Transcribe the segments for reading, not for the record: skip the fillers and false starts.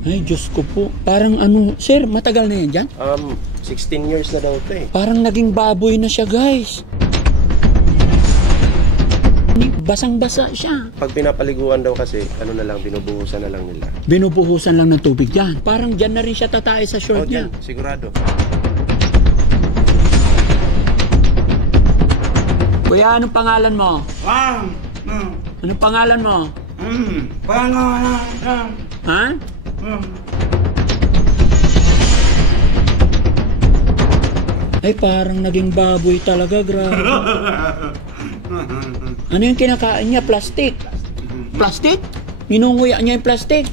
Ay, Diyos ko po. Parang ano, sir, matagal na yan dyan? 16 years na daw ito eh. Parang naging baboy na siya, guys. Basang-basa siya. Pag pinapaliguan daw kasi, ano na lang, binubuhusan na lang nila. Binubuhusan lang ng tubig dyan. Parang dyan na rin siya tatay sa short niya. Dyan, sigurado. Kuya, anong pangalan mo? Anong pangalan mo? Ha? Ay, parang naging baboy talaga, grabe. Ano yung kinakain niya? Plastic? Plastic? Minunguya niya yung plastic.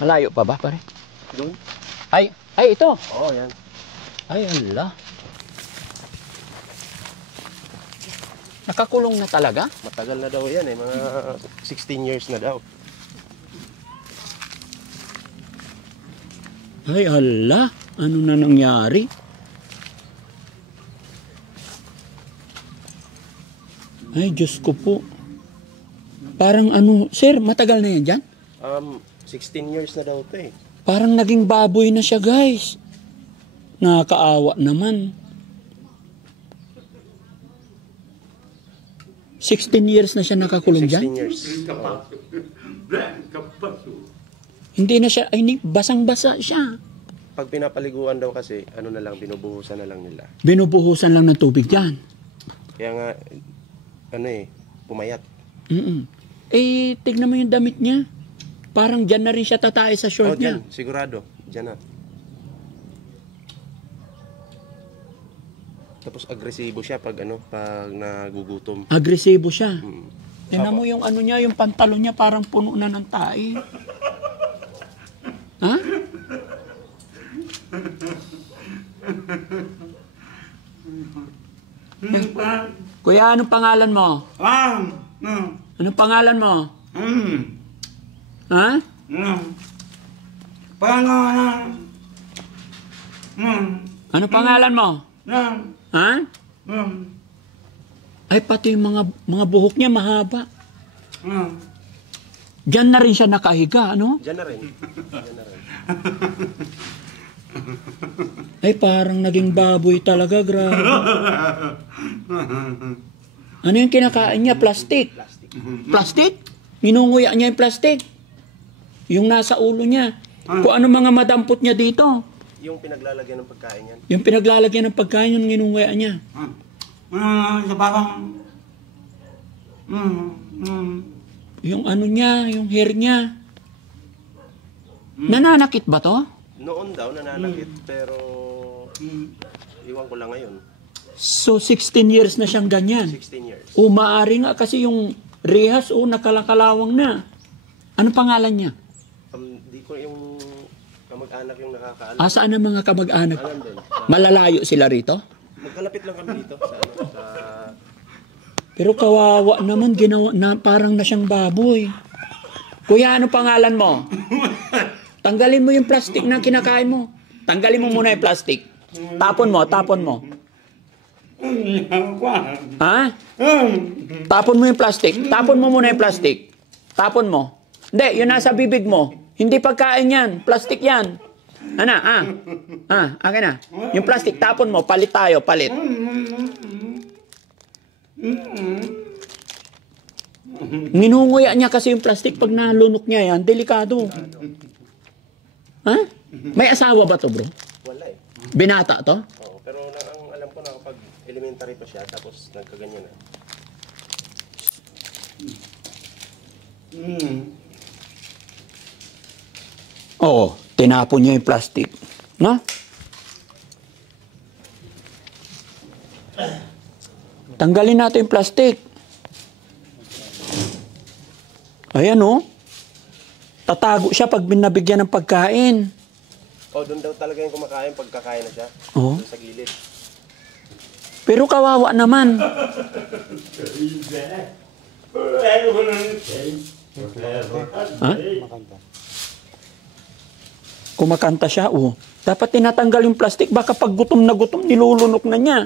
Malayo pa ba, pare? Doon? Ay, ito. Oo, yan. Ay, ala. Nakakulong na talaga? Matagal na daw yan eh. Mga 16 years na daw. Ay, ala. Ano na nangyari? Ay, Diyos ko po. Parang ano, sir, matagal na yan dyan? 16 years na daw ito eh. Parang naging baboy na siya, guys. Nakakaawa naman. 16 years na siya nakakulong dyan? 16 years. Hindi na siya, ay, basang-basa siya. Pag pinapaliguan daw kasi, ano na lang, binubuhusan na lang nila. Binubuhusan lang ng tubig dyan. Kaya nga, ano eh, pumayat. Eh, tignan mo yung damit niya. Parang dyan na rin siya tatay sa short niya. Dyan, sigurado. Dyan na. Tapos agresibo siya pag ano, pag nagugutom. Agresibo siya. Tignan mo yung ano niya, yung pantalon niya parang puno na ng tae. Ha? Kuya, anong pangalan mo? Anong pangalan mo? Ha? Ano pangalan mo? Ha? Ay, pati yung mga buhok niya mahaba. Diyan na rin siya nakahiga, ano? Diyan na rin. Diyan na rin. Ay, parang naging baboy talaga, grabe. Ano yung kinakain niya? Plastic? Plastic? Minunguya niya yung plastic. Yung nasa ulo niya. Kung ano mga madampot niya dito. Yung pinaglalagyan ng pagkain yan. Yung pinaglalagyan ng pagkain, yung ninunguya niya. Yung ano niya, yung hair niya. Nananakit ba to? Noon daw nananakit pero iwan ko lang ngayon. So, 16 years na siyang ganyan. 16 years. O, maaari nga kasi yung rehas, nakakalawang na. Ano pangalan niya? Di ko yung kamag-anak yung nakakaalam. Saan ang mga kamag-anak? Alam din. Malalayo sila rito? Magkalapit lang kami dito sa Pero kawawa naman, ginawa na parang na siyang baboy. Kuya, ano pangalan mo? Tanggalin mo yung plastic na kinakain mo. Tanggalin mo muna yung plastic. Tapon mo, tapon mo. Ha? Tapon mo yung plastic. Tapon mo muna yung plastic. Tapon mo. Hindi, yun nasa bibig mo. Hindi pagkain yan. Plastic yan. Ano? Akin na. Yung plastic, tapon mo. Palit tayo, palit. Ninunguya niya kasi yung plastic pag nalunok niya yan. Delikado. Ha? May asawa ba to, bro? wala eh. Binata to? Oo, pero ang alam ko na kapag elementary pa siya tapos nagkaganyan na. Oo, tinapon niya yung plastic. No? Tanggalin natin yung plastic. Ayan oh. Tatago siya pag binabigyan ng pagkain. Doon daw talaga yung kumakain pag kakain na siya. Oo. Doon sa gilid. Pero kawawa naman. Ha? Kumakanta siya, oh. Dapat tinatanggal yung plastic. Baka pag gutom na gutom, nilulunok na niya.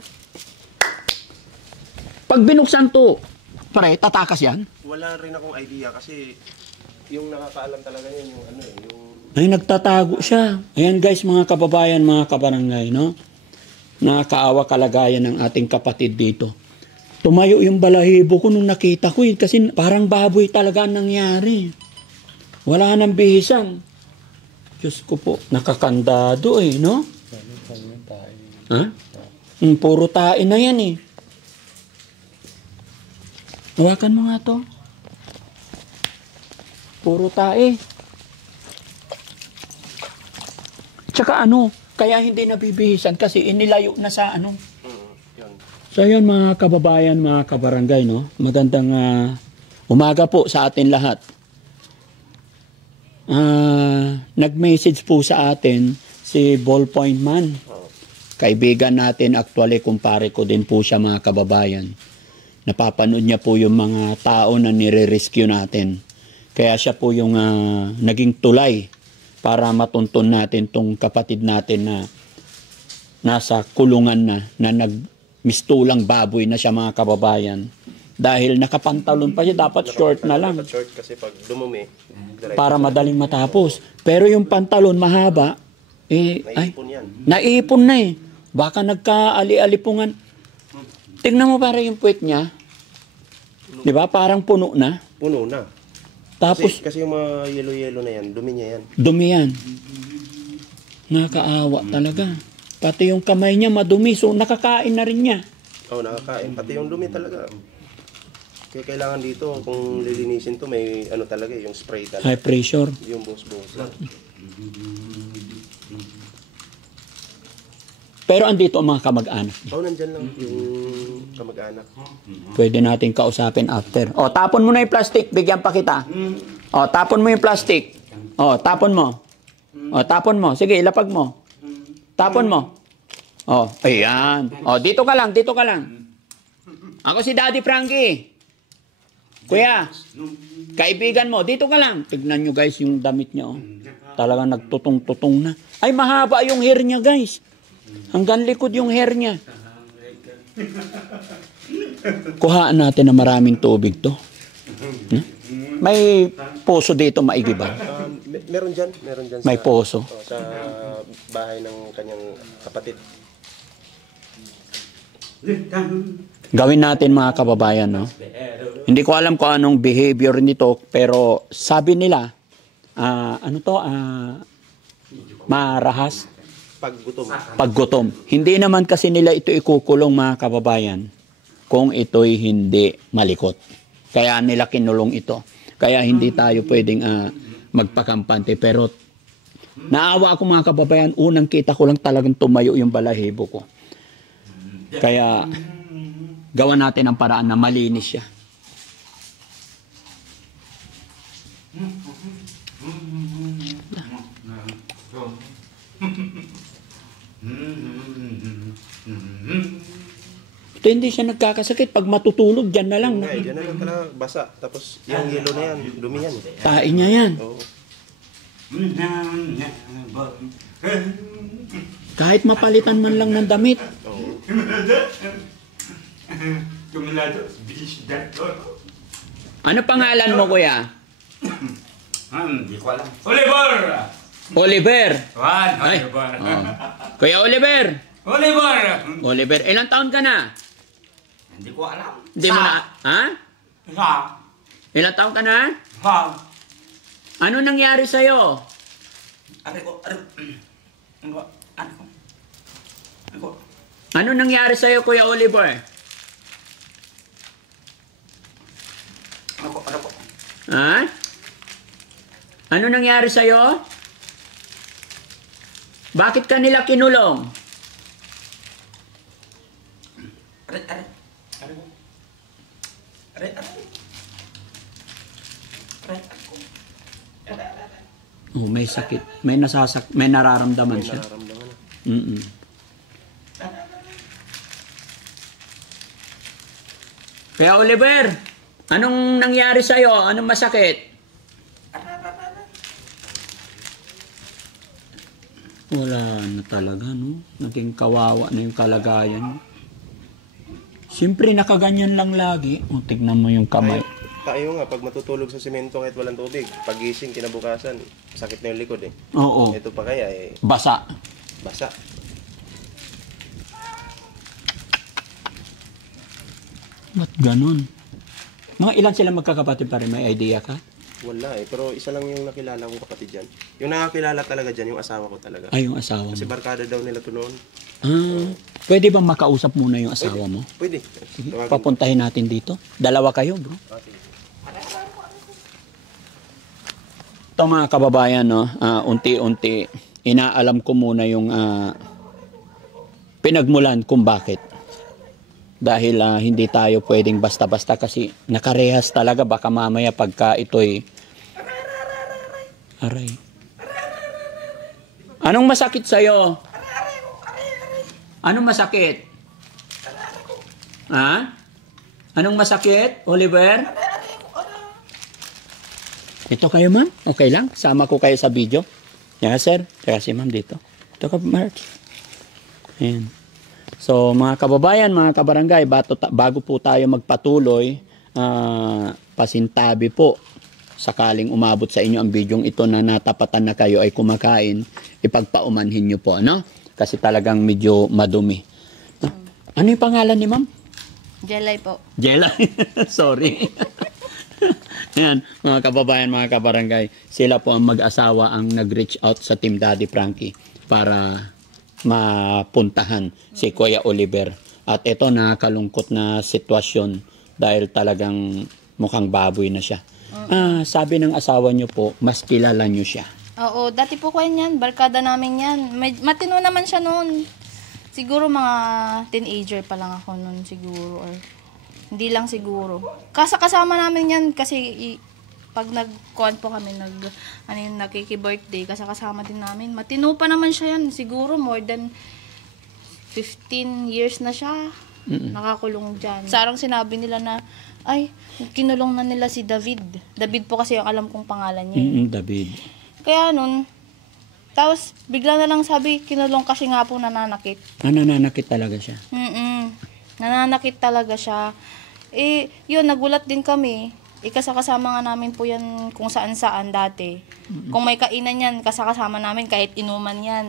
Pag binuksan to, pare, tatakas yan? Wala rin akong idea kasi yung nakakaalam talaga yun, yung ano eh, yung... Ay, nagtatago siya. Ayan guys, mga kababayan, mga kabarangay, no? Nakakaawa kalagayan ng ating kapatid dito. Tumayo yung balahibo ko nung nakita ko eh, kasi parang baboy talaga ang nangyari. Wala nang bihisan. Diyos ko po, nakakandado eh, no? Ha? Puro tae na yan eh. Hawakan mo nga to. Puro tae. Tsaka ano, kaya hindi nabibihisan kasi inilayo na sa ano. Yun. So yun mga kababayan, mga kabarangay, no? Magandang umaga po sa atin lahat. Nag-message po sa atin si Ballpoint Man. Kaibigan natin, actually kumpare ko din po siya mga kababayan. Napapanood niya po yung mga tao na nire-rescue natin. Kaya siya po yung naging tulay para matuntun natin tong kapatid natin na nasa kulungan na nagmistulang baboy na siya mga kababayan. Dahil nakapantalon pa siya, dapat short na lang. Dapat short kasi pag dumumi, Para madaling matapos. Pero yung pantalon mahaba, naiipon yan. Naiipon na eh. Baka nagka-ali-alipungan. Tingnan mo para yung puwet niya. Di ba? Parang puno na. Puno na. Tapos, Kasi yung mga yellow-yellow na yan, dumi niya yan. dumi yan. Nakakaawa talaga. Pati yung kamay niya madumi. So, nakakain na rin niya. Nakakain. Pati yung dumi talaga. Kaya kailangan dito, kung lilinisin to, may ano talaga, yung spray talaga. High pressure. Yung buhos-buhos lang. Pero andito ang mga kamag-anak. Nandyan lang yung kamag-anak. Pwede natin kausapin after. Tapon mo na yung plastic. Bigyan pa kita. Tapon mo yung plastic. Tapon mo. Tapon mo. Sige, ilapag mo. Tapon mo. Ayan. Dito ka lang, dito ka lang. Ako si Daddy Frankie. Kuya, kaibigan mo, dito ka lang. Tignan nyo guys yung damit niya. Talagang nagtutong-tutong na. Ay, mahaba yung hair niya guys. Hanggang likod yung hair niya. Kuhaan natin na maraming tubig to. May poso dito maigi ba? Meron dyan. Meron dyan May poso. sa bahay ng kanyang kapatid. Gawin natin mga kababayan, no? Hindi ko alam kung anong behavior nito, pero sabi nila, marahas paggutom. Hindi naman kasi nila ito ikukulong mga kababayan kung ito'y hindi malikot. Kaya nila kinulong ito. Kaya hindi tayo pwedeng magpakampante. Pero naawa ako mga kababayan, unang kita ko lang talagang tumayo yung balahibo ko. Kaya gawa natin ang paraan na malinis siya. Ito hindi siya nagkakasakit. Pag matutulog, dyan na lang. Diyan na lang talaga, basa. Tapos yung yelo na yan, dumi yan. Tain niya yan. Oo. Kahit mapalitan man lang ng damit. Oo. Ano pangalan mo, kuya? Hindi ko alam. Oliver! Oliver. Ay. Oliver. Oh. Kuya Oliver. Oliver! Oliver, ilang taon ka na? Hindi ko alam. Hindi mo na... Ha? Sa? Ilang taon ka na? Sa? Ano nangyari sa'yo? Ano ko? Ano nangyari sa'yo, Kuya Oliver? Ano ko? Ha? Ano nangyari sa'yo? Bakit ka nila kinulong? Oh, may sakit. May may nararamdaman siya. Nararamdaman na. Mm-mm. Kaya Oliver, anong nangyari sa'yo? Anong masakit? Wala na talaga, no? Naging kawawa na yung kalagayan. Siyempre, nakaganyan lang lagi. O, tignan mo yung kamay. Tayo nga, pag matutulog sa simento kahit walang tubig, pagising, kinabukasan, sakit na yung likod eh. Oo. Ito pa kaya eh, Basa. basa. Ba't ganun? Mga ilan sila magkakapatid pa rin? May idea ka? Wala eh, pero isa lang yung nakilala kong kapatid dyan. Yung nakakilala talaga dyan, yung asawa ko talaga. Ay, yung asawa mo. Kasi barkada daw nila to noon. Pwede bang makausap muna yung asawa mo? Pwede. Sige, Tawagin. papuntahin natin dito. Dalawa kayo, bro. Ito mga kababayan, no, unti-unti, inaalam ko muna yung pinagmulan kung bakit. Dahil hindi tayo pwedeng basta-basta kasi nakarehas talaga. Baka mamaya pagka ito'y... Aray. Anong masakit sa'yo? Anong masakit? Ha? Anong masakit, Oliver? Ito kayo, ma'am? Okay lang? Sama ko kayo sa video. Yeah, sir. Teka si ma'am dito. Ito ka, March. Ayan. So, mga kababayan, mga kabarangay, bago po tayo magpatuloy, pasintabi po, sakaling umabot sa inyo ang bidyong ito na natapatan na kayo ay kumakain, ipagpaumanhin nyo po, ano? Kasi talagang medyo madumi. Ano yung pangalan ni ma'am? Jelay po. Jelay. Sorry. Yan, mga kababayan, mga kabarangay, sila po ang mag-asawa ang nag-reach out sa Team Daddy Frankie para mapuntahan si Kuya Oliver. At ito, nakakalungkot na sitwasyon dahil talagang mukhang baboy na siya. Sabi ng asawa niyo po, mas kilala niyo siya. Oo, dati po ko yan. Barkada namin yan. Matino naman siya noon. Siguro mga teenager pa lang ako noon siguro. Or hindi lang siguro. Kasama namin yan kasi pag nag-con po kami, nakiki-birthday, kasama din namin. Matino pa naman siya yan. Siguro more than 15 years na siya. Nakakulong dyan. Sarang sinabi nila na, ay, kinulong na nila si David. David po kasi yung alam kong pangalan niya. David. Kaya nun, tapos bigla na lang sabi, kinulong kasi nga po nananakit. Nananakit talaga siya. Nananakit talaga siya. Yun, nagulat din kami. Kasama nga namin po yan kung saan-saan dati. Kung may kainan yan, kasama namin kahit inuman yan.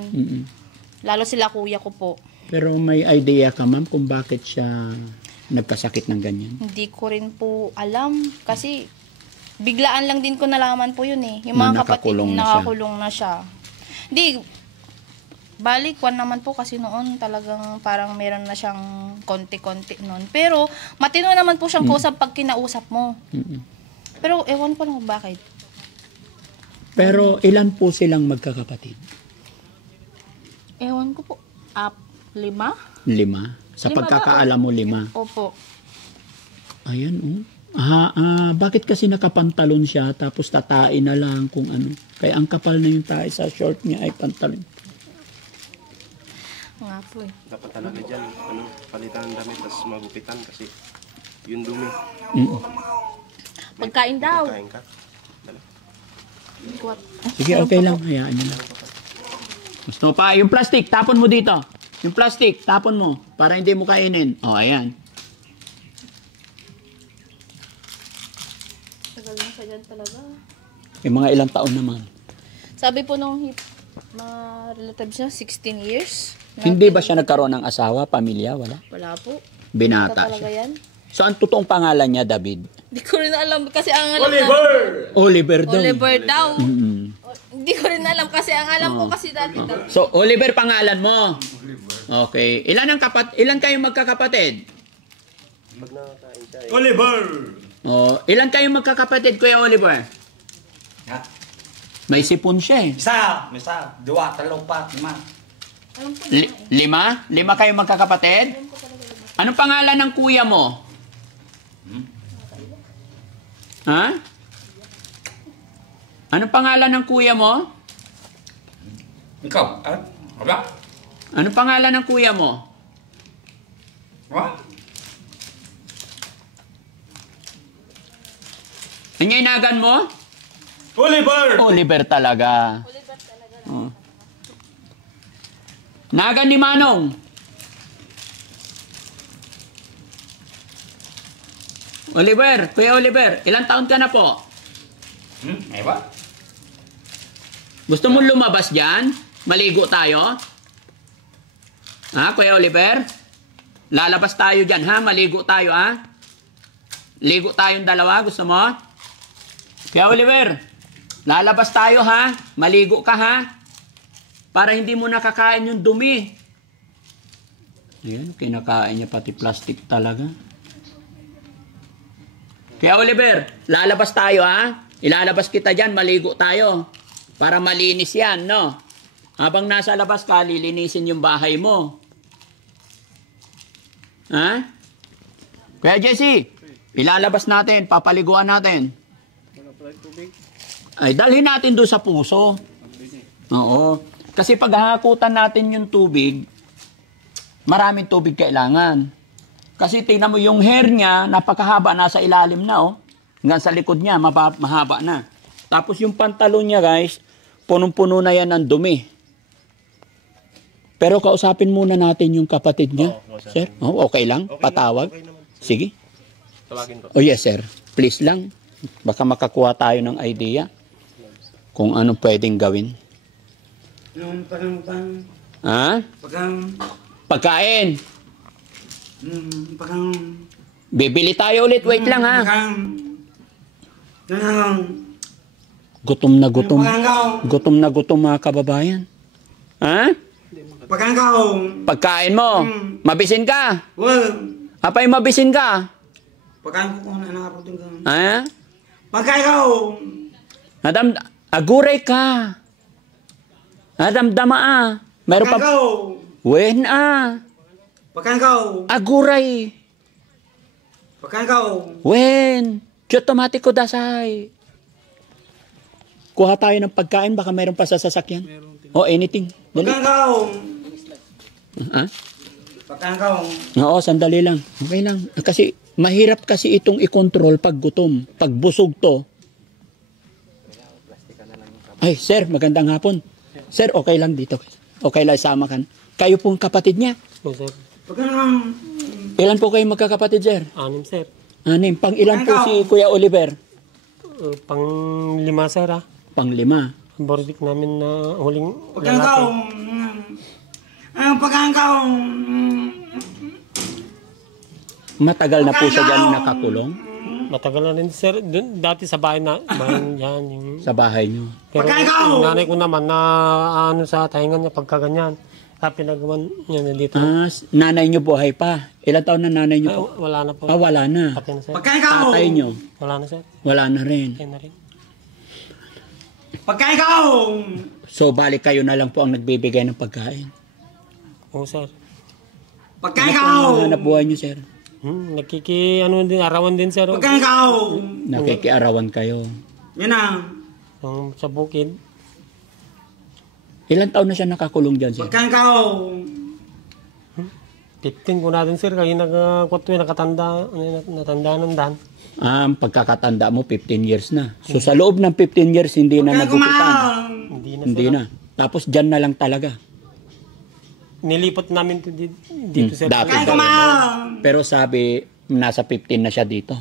Lalo sila kuya ko po. Pero may idea ka, ma'am, kung bakit siya nagkasakit ng ganyan? Hindi ko rin po alam. Kasi biglaan lang din ko nalaman po yun eh. Yung mga kapatid, nakakulong na siya. Hindi, balik, kwan naman po kasi noon talagang parang meron na siyang konti-konti noon. Pero matino naman po siyang kausap pag kinausap mo. Pero ewan ko lang kung bakit. Pero ilan po silang magkakapatid? Ewan ko po. 5? 5? Sa Lima pagkakaalam mo, 5. Opo. Ayan, oh. Bakit kasi nakapantalon siya tapos tatain na lang kung ano? Kaya ang kapal na yung tae sa short niya ay pantalon. Nga po eh. Dapat talaga dyan, palitan ng damit, tapos magupitan kasi yung dumi. Mm. Pagkain daw. Kain ka. Dala. What? Sige, okay lang. Hayaan niyo lang. Gusto pa, yung plastic, tapon mo dito. Yung plastic, tapon mo para hindi mo kainin. O, ayan. Tagal na siya dyan talaga. Yung mga ilang taon naman. Sabi po nung mga relatives niya, 16 years. Hindi ba siya nagkaroon ng asawa, pamilya? Wala. Wala po. Binata Talaga siya. yan. So, ang totoong pangalan niya, David? Hindi ko rin alam kasi ang alam Oliver daw. Oliver daw. Mm. Hindi ko rin alam kasi ang alam ko kasi dati daw. So, Oliver pangalan mo? Okay. Ilan kayong magkakapatid? Pag nakakain siya, Oliver! Oh, ilan kayong magkakapatid, Kuya Oliver? Ha? May sipon siya eh. Isa! 2, 3, 4, 5. Alam ko 5? 5 kayong magkakapatid? Anong pangalan ng kuya mo? Ha? Anong pangalan ng kuya mo? Ikaw? Wala? Anong pangalan ng kuya mo? Wala? Nangyaynagan mo? Oliver! Oliver talaga. Oh. Nagan ni Manong. Oliver, Kuya Oliver, ilang taon ka na po? Ewa? Gusto mong lumabas dyan? Maligo tayo? Ha, Kuya Oliver? Lalabas tayo dyan, ha? Maligo tayo, ha? Ligo tayong dalawa, gusto mo? Kuya Oliver, lalabas tayo, ha? Maligo ka, ha? Para hindi mo nakakain yung dumi. Ayan, kinakain niya pati plastic talaga. Kaya Oliver, lalabas tayo ha? Ilalabas kita dyan, maligo tayo. Para malinis yan, no? Habang nasa labas ka, lilinisin yung bahay mo. Ha? Kuya Jesse, ilalabas natin, papaliguan natin. Ay, dalhin natin doon sa puso. Oo. Kasi pag hahakutan natin yung tubig, maraming tubig kailangan. Kasi tingnan mo yung hair niya, napakahaba, nasa ilalim na, oh. Hanggang sa likod niya, mahaba na. Tapos yung pantalon niya, guys, punong-puno na yan ng dumi. Pero kausapin muna natin yung kapatid niya. Sir, okay lang? Okay Patawag? Okay naman. Sige. Tawagin ko. Oh yes, sir. Please lang. Baka makakuha tayo ng idea kung ano pwedeng gawin. Yung Ha? Pagkain. Bibili tayo ulit. Wait lang, ha? Gutom na gutom. Gutom na gutom, mga kababayan. Ha? Pagkain mo. Mabisin ka. Apay mabisin ka. Ha? Aguray ka. Nadamdama ah. Meron pa. Wen ah. Aguray. Wen. Automatic ko dasay. Kuha tayo ng pagkain, baka meron pa sa sasakyan. O anything. Dali. Ha? Oo, sandali lang. Okay lang. Kasi mahirap kasi itong i-control pag gutom. Pag busog to. Ay, sir, magandang hapon. Sir, okay lang dito. Okay lang, sama kan. Kayo pong kapatid niya. Po, sir. Ilan po kayo magkakapatid, sir? 6, sir. 6. Pang ilan po si Kuya Oliver? Pang-5, sir, ah. Pang 5. Ang bordik namin na huling lalaki. Matagal na po siya dyan nakakulong Matagal na rin, sir. Dati sa bahay na, yan, yung... sa bahay niyo. Pero yung nanay ko naman na ano sa tahingan niya pagkaganyan. pinagawan niya na dito. Nanay nyo buhay pa. Ilan taon na nanay nyo Ay, po? wala na po. Wala na. Pati na, sir. Pagkain ka! Tatay nyo? Wala na, sir. Wala na rin. Pati na rin. Pagkain ka! So, balik kayo na lang po ang nagbibigay ng pagkain. Oo, sir. Pagkain Ano ka! po ang hanap buhay nyo, sir? Arawan din, sir. Pagkain ka! Nakikiarawan kayo. Yan na. Sa bukid. Ilan taon na siya nakakulong dyan, sir? Pagkain ka! 15 ko natin, sir. Kaya nakatanda ng dan. Pagkakatanda mo, 15 years na. So, sa loob ng 15 years, hindi na Pagkain nagupitan. kumain! Hindi na. Tapos, dyan na lang talaga. Nilipat namin dito, sir. Dati Pagkain talaga. kumain! Pero sabi, nasa 15 na siya dito.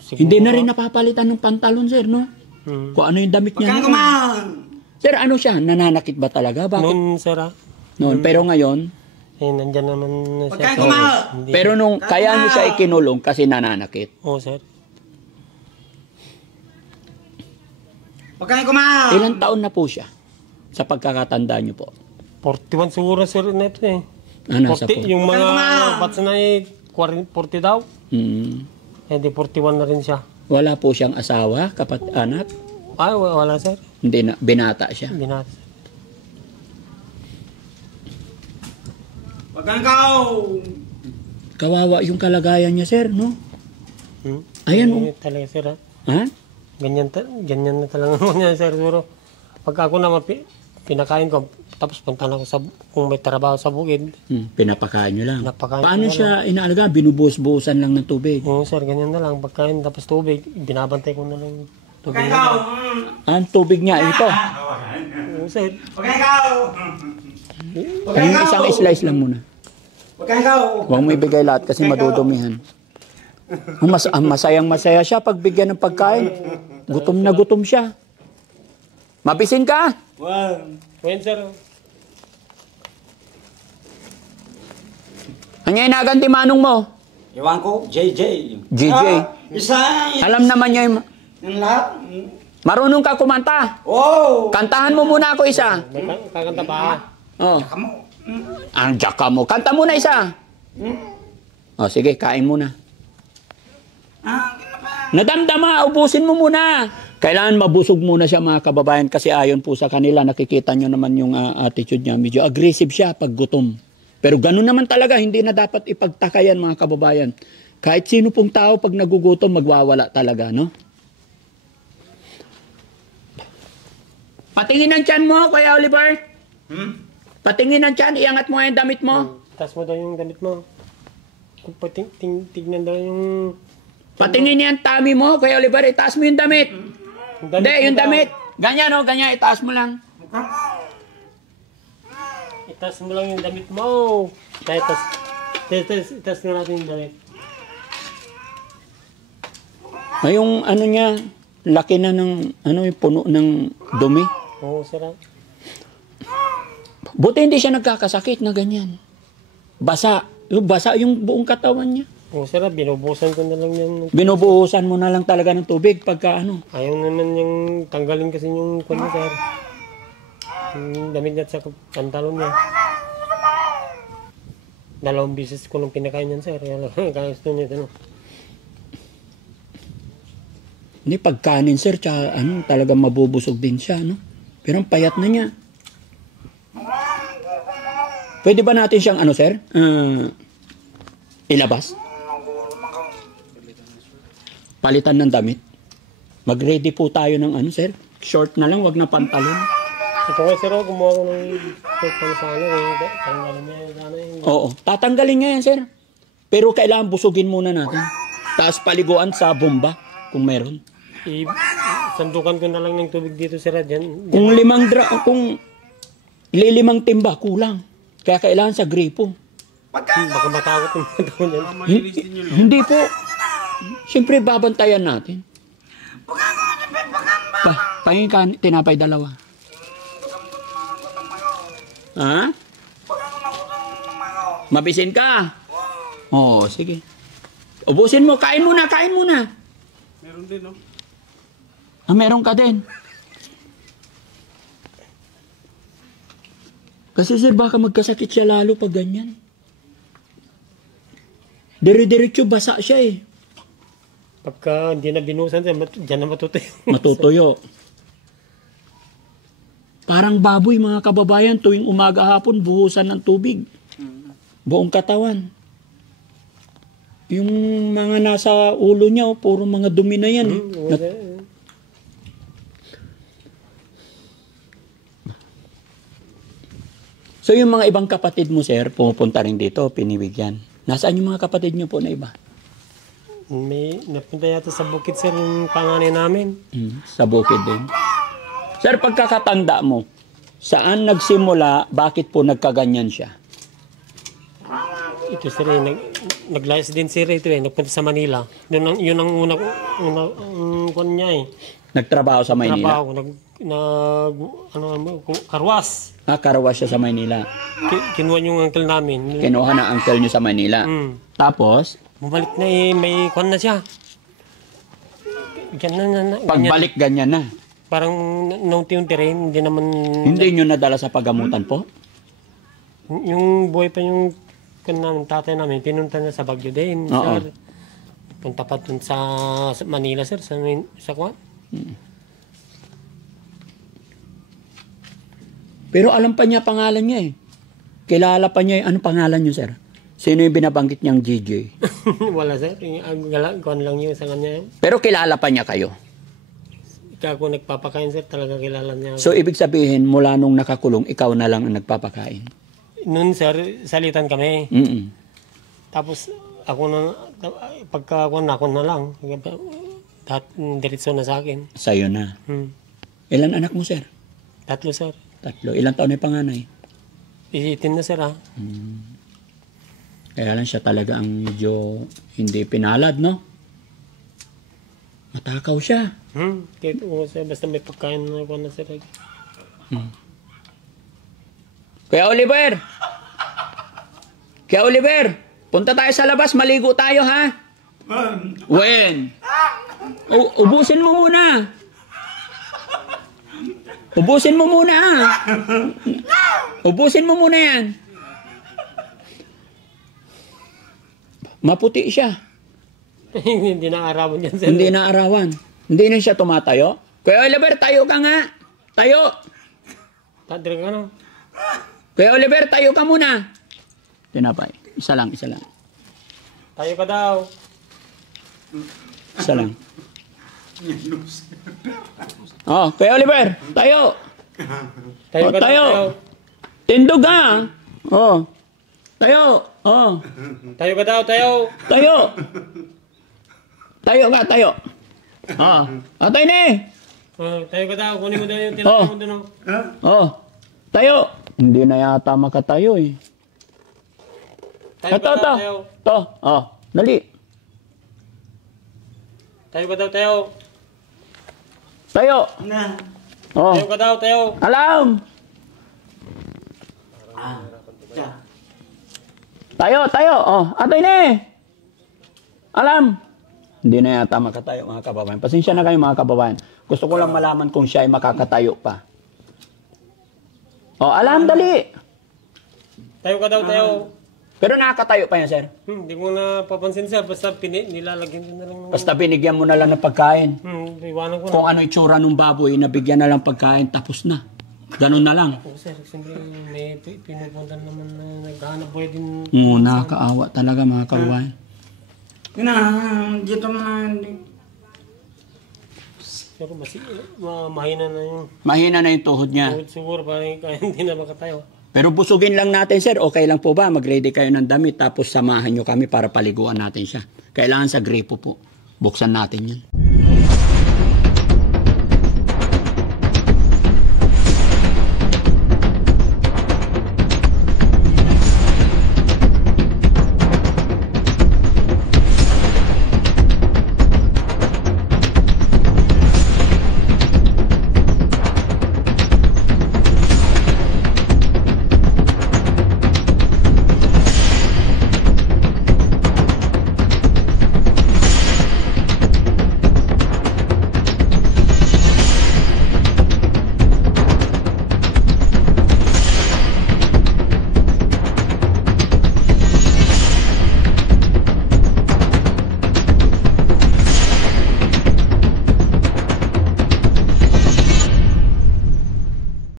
Siguro, Hindi na rin napapalitan ng pantalon, sir, no? Kung ano yung damit niya. Pagkain noon. kumain! Sir, ano siya? Nananakit ba talaga? Bakit? Noon, sir, Noon. Pero ngayon, nandyan naman na siya. Pagkain kumain! Hindi. pero nung kaya niyo siya ikinulong kasi nananakit. Oo, sir. Pagkain kumain! Ilang taon na po siya sa pagkakatanda niyo po? 41 siguro, sir, na ito eh. Nasa 40, po. yung mga Pagkain bats na 40 daw. Hindi, 41 na rin siya. Wala po siyang asawa, anak. Ay, wala, sir. Hindi na, binata siya. Binata. Pagkain ka! Kawawa yung kalagayan niya, sir, no? Ayan, oh. Talaga, sir, ha? Ha? Ganyan na talaga niya, sir. Siguro, pag ako naman pinakain ko, tapos punta na ako kung may trabaho sa bukid. Pinapakain niyo lang. Pinapakain Paano ko na siya inaalaga? Binubuhos-buhusan lang ng tubig. Oo, sir, ganyan na lang. Pagkain, tapos tubig, binabantay ko na lang tubig. Pagkain ka! Ang tubig niya, ito. Oo, sir. Pagkain ka! Yung isang slice lang muna. Pagkain ka! Huwag mo ibigay lahat kasi madudumihan. Masayang-masaya siya pag bigyan ng pagkain. Gutom na gutom siya. Mabisin ka? Ngayon, sir. Ano yung inaganti manong mo? Iwan ko, JJ. JJ. Isa! Alam naman niya yung... Yung lahat? Marunong ka kumanta. Oh! Kantahan mo muna ako isa. Kakanta pa. Oh. Kamu. Ang jaka mo. Kanta muna isa. Oh, sige, kain muna. Nadamdama, ubusin mo muna. Kailangan mabusog muna siya, mga kababayan, kasi ayon po sa kanila, nakikita nyo naman yung attitude niya. Medyo aggressive siya pag gutom. Pero ganun naman talaga, hindi na dapat ipagtakayan, mga kababayan. Kahit sino pong tao pag nagugutom, magwawala talaga, no? Patingin ang tiyan mo, Kuya Oliver. Patingin ang tiyan, iangat mo yung damit mo. Taas mo daw yung damit mo. Kung tignan daw yung... Patingin yung tummy mo, Kuya Oliver, itaas mo yung damit. Hindi, yung mo daw. damit. Ganyan, no? Ganyan, itaas mo lang. Itaas mo lang yung damit mo. Itaas na natin yung damit. Ay, yung ano niya, laki na ng, ano, yung puno ng dumi. Oo, sir. Buti hindi siya nagkakasakit na ganyan. Basa. Basa yung buong katawan niya. Oo, sir. Binubusan ko na lang yan. Binubuhusan mo na lang talaga ng tubig pagka ano. Ayaw naman yung tanggalin kasi yung kanya, sir. Yung damit niya at sa pantalon niya. 2 beses ko nung pinakain yan, sir. Kaya gusto niya ito. Hindi, pagkanin, sir, tsaka ano, talagang mabubusog din siya, no? Pero ang payat na niya. Pwede ba natin siyang, ano, sir? Ilabas? Palitan ng damit? Mag-ready po tayo ng, ano, sir? Short na lang, wag na pantalon. Ito nga, sir, gumawa ko ng pansana. Tanggalin niya yung sana yung... Oo, tatanggalin niya yan, sir. Pero kailangan busugin muna natin. Tapos paliguan sa bomba, kung meron. Sandukan ko na lang ng tubig dito, sir. Diyan. Kung lilimang timba, kulang. Kaya kailangan sa gripo. Baka matakot yung mga tao niyan. Hindi po. Siyempre, babantayan natin. Pahingin ka, tinapay 2. Ha? Mabisin ka? Oo, sige. Ubusin mo, kain muna, kain muna. Meron din, no? Meron ka din. Kasi sir, baka magkasakit siya lalo pag ganyan. Dire-diretso basa siya eh. Pagka hindi na binusan, dyan na matutuyo. Matutuyo. Parang baboy mga kababayan, tuwing umaga hapon, buhusan ng tubig. Buong katawan. Yung mga nasa ulo niya, puro mga dumi na yan. So yung mga ibang kapatid mo, sir, pumupunta rin dito, pinibigyan. Nasaan yung mga kapatid niyo po na iba? May napunta yata sa bukid sir yung panganay namin. Sa bukid din. Sir, pagkakatanda mo, saan nagsimula, bakit po nagkaganyan siya? Ito sir, naglayas din sir ito nagpunta sa Manila. Yun ang una kung niya Nagtrabaho sa Maynila? Karwas. Karawas siya sa Maynila. Kinuha yung uncle namin. Kinuha ng uncle niyo sa Maynila. Tapos? Bumalik na may kwan na siya. Pagbalik ganyan na. Parang naunti-unti rin, hindi naman... Hindi nyo nadala sa paggamutan po? Yung buhay pa yung tatay namin, pinunta niya sa Baguio din. Sir. Punta pa dun sa Manila, sir, sa kwan. Pero alam pa niya pangalan niya eh. Kilala pa niya ano pangalan niyo, sir? Sino yung binabanggit niyang GJ? Wala, sir. Kwan lang yun sa kanya. Pero kilala pa niya kayo? Ikaw ako nagpapakain, sir, talaga kilala niya. So, ibig sabihin, mula nung nakakulong, ikaw na lang ang nagpapakain? Noon, sir, salitan kami. Tapos, ako na, pagka ako na lang, diretso na sa akin. Sa'yo na. Ilan anak mo, sir? 3, sir. 3. Ilang taon na yung panganay? 18 na, sir, ha? Kaya lang siya talaga ang medyo hindi pinalad, no? Matakaw siya. Kahit sir, basta may pagkain na ako na, sir. Kuya Oliver! Kuya Oliver! Punta tayo sa labas, maligo tayo, ha? When? Ubusin mo muna. Ubusin mo muna, ha? Ubusin mo muna yan. Maputi siya. Hindi na arawan yan, sir. Hindi na arawan. Hindi na siya tumatayo. Kuya Oliver, tayo ka nga. Tayo. Tadre ka na. Kuya Oliver, tayo ka muna. Tinapay. Isa lang. Tayo ka daw. Isa lang. Oh, Kuya Oliver, tayo. Tayo ka tayo. daw. Tindog ha. Oh. Tayo. Oh. Tayo ka daw, tayo. Tayo. Tayo ka, tayo. Ah. Tayo na eh. Tayo ka daw, kunin mo daw yung tinatawag mo doon. Oh. Tayo. Hindi na yata makatayo eh. Tayo ka daw, tayo. To. Oh. Dali. Tayo ka daw, tayo. Tayo. Oh. Tayo ka daw, tayo. Alam. Tayo. Oh. Atoy na eh. Alam. Hindi na yata makatayo mga kababayan. Pasensya na kayo mga kababayan. Gusto ko lang malaman kung siya ay makakatayo pa. Oh, alam, dali. Tayo ka daw, tayo. Pero nakakatayo pa yan, sir. Hindi ko na papansin, sir. Basta nilalagyan ko na lang. Basta binigyan mo na lang ng pagkain. Iwanan ko na. Kung ano itsura ng baboy, nabigyan na lang pagkain, tapos na. Ganun na lang. Oo, sir. Siyempre, may pinupunta naman na naghahanap buhay din. Oo, nakakaawa talaga mga kababayan. Dito man. Pero mahina na yung Mahina na yung tuhod niya. siguro parang kaya hindi na makatayo. Pero busugin lang natin, sir. Okay lang po ba? Mag-ready kayo ng damit, tapos samahan nyo kami para paliguan natin siya. Kailangan sa gripo po. Buksan natin yan.